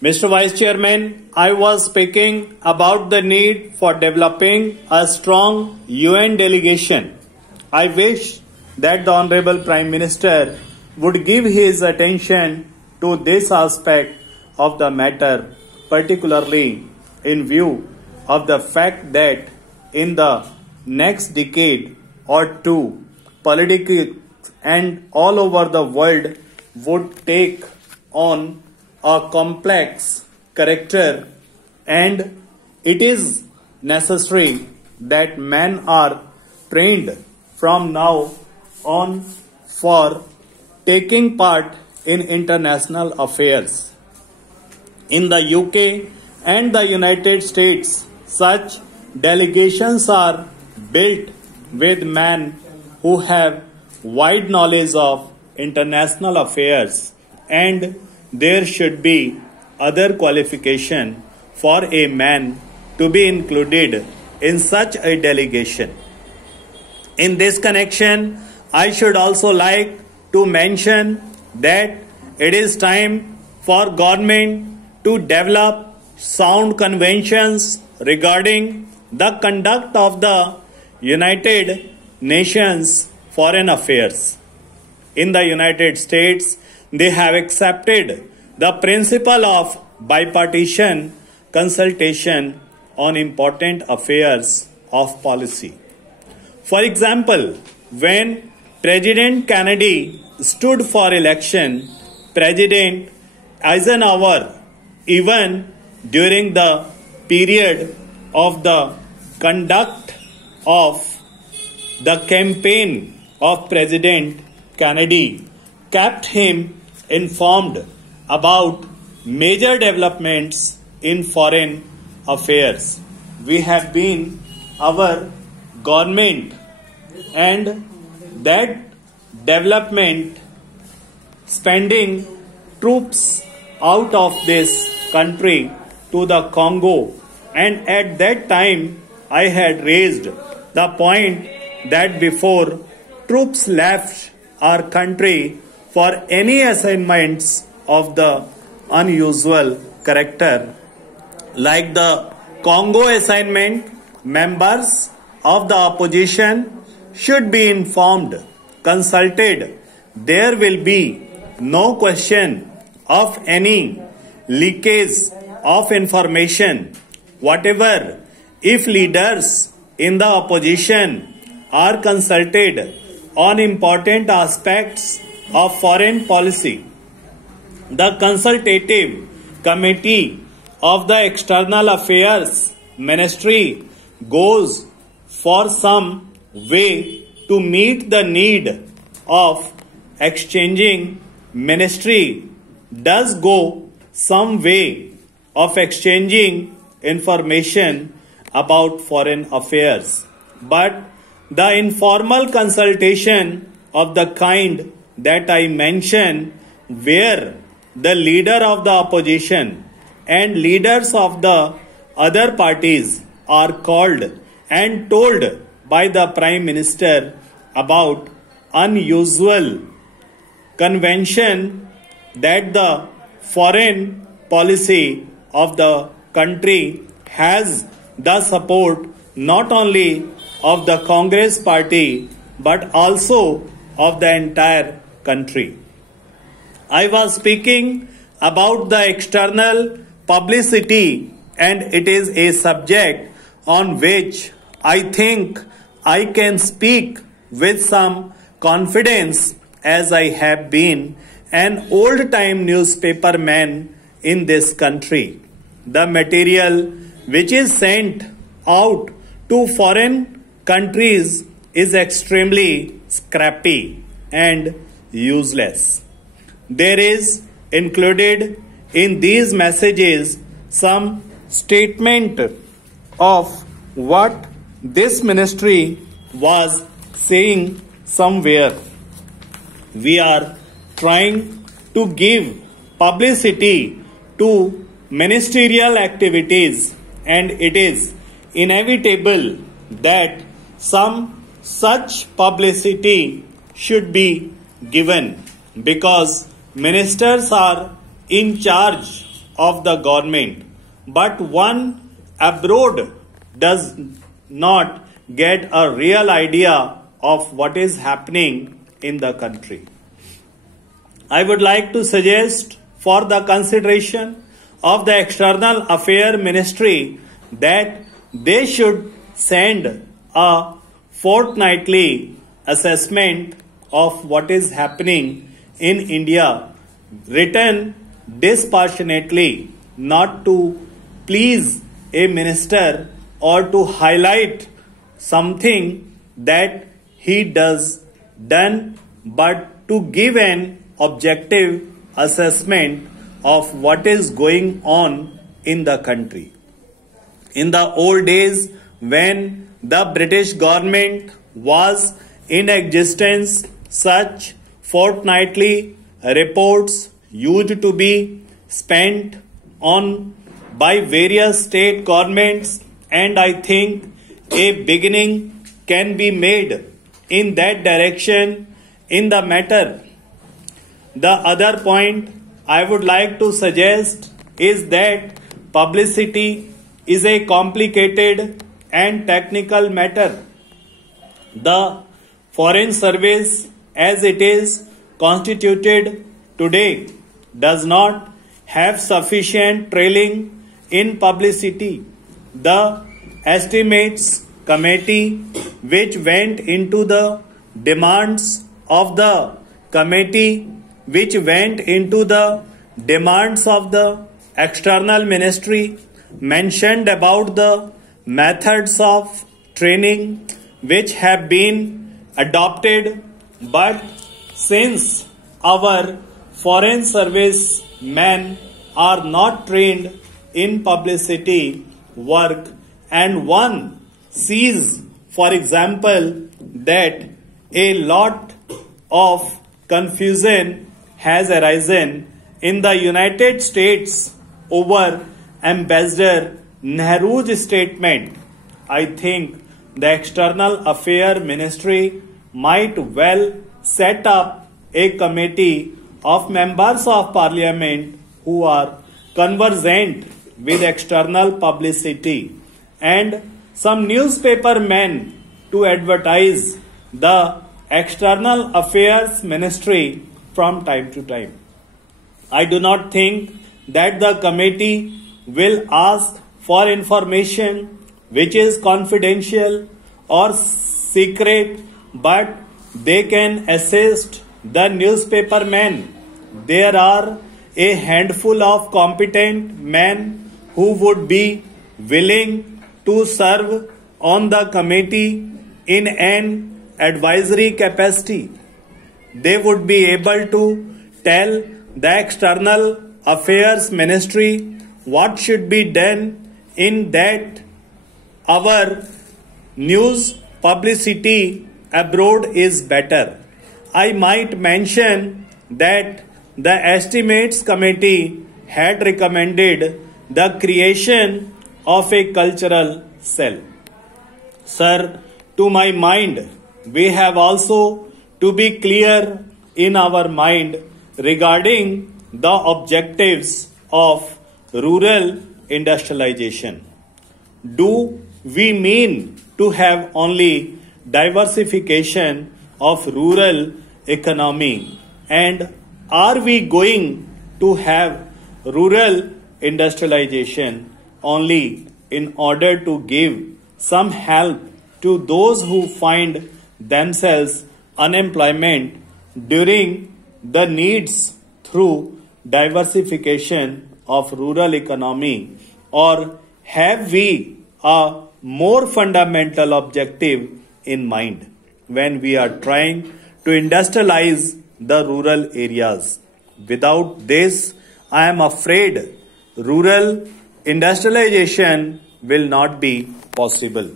Mr. Vice Chairman, I was speaking about the need for developing a strong UN delegation. I wish that the Honorable Prime Minister would give his attention to this aspect of the matter, particularly in view of the fact that in the next decade or two, politics and all over the world would take on a complex character, and it is necessary that men are trained from now on for taking part in international affairs. In the UK and the United States, such delegations are built with men who have wide knowledge of international affairs, and there should be other qualification for a man to be included in such a delegation. In this connection, I should also like to mention that it is time for government to develop sound conventions regarding the conduct of the United Nations Foreign Affairs. In the United States, they have accepted the principle of bipartisan consultation on important affairs of policy. For example, when President Kennedy stood for election, President Eisenhower, even during the period of the conduct of the campaign of President Kennedy, kept him informed about major developments in foreign affairs. We have been our government and that development spending troops out of this country to the Congo, and at that time I had raised the point that before troops left our country for any assignments of the unusual character, like the Congo assignment, members of the opposition should be informed, consulted. There will be no question of any leakage of information whatever if leaders in the opposition are consulted on important aspects of foreign policy. The consultative committee of the External Affairs Ministry goes for some way to meet the need of exchanging. Ministry does go some way of exchanging information about foreign affairs, but the informal consultation of the kind that I mentioned, where the leader of the opposition and leaders of the other parties are called and told by the Prime Minister about unusual convention that the foreign policy of the country has the support not only of the Congress party but also of the entire country. I was speaking about the external publicity, and it is a subject on which I think I can speak with some confidence, as I have been an old-time newspaper man in this country. The material which is sent out to foreign countries is extremely scrappy and useless. There is included in these messages some statement of what this ministry was saying somewhere. We are trying to give publicity to ministerial activities, and it is inevitable that some such publicity should be given, because ministers are in charge of the government, but one abroad does not get a real idea of what is happening in the country. I would like to suggest for the consideration of the External Affairs Ministry that they should send a fortnightly assessment of what is happening in India, written dispassionately, not to please a minister or to highlight something that he does done, but to give an objective assessment of what is going on in the country. In the old days, when the British government was in existence, such fortnightly reports used to be spent on by various state governments, and I think a beginning can be made in that direction in the matter. The other point I would like to suggest is that publicity is a complicated and technical matter. The Foreign Service, as it is constituted today, does not have sufficient trailing in publicity. The Estimates Committee, which went into the demands of the external ministry, mentioned about the methods of training which have been adopted, but since our foreign service men are not trained in publicity work, and one sees, for example, that a lot of confusion has arisen in the United States over Ambassador Nehru's statement, I think the External Affairs Ministry might well set up a committee of members of parliament who are conversant with external publicity and some newspaper men to advertise the External Affairs Ministry from time to time. I do not think that the committee will ask for information which is confidential or secret, but they can assist the newspaper men. There are a handful of competent men who would be willing to serve on the committee in an advisory capacity. They would be able to tell the External Affairs Ministry what should be done in that our news publicity abroad is better. I might mention that the Estimates Committee had recommended the creation of a cultural cell. Sir, to my mind, we have also to be clear in our mind regarding the objectives of rural industrialization. Do we mean to have only diversification of rural economy, and are we going to have rural industrialization only in order to give some help to those who find themselves unemployment during the needs through diversification of rural economy, or have we a more fundamental objective in mind when we are trying to industrialize the rural areas? Without this, I am afraid rural industrialization will not be possible.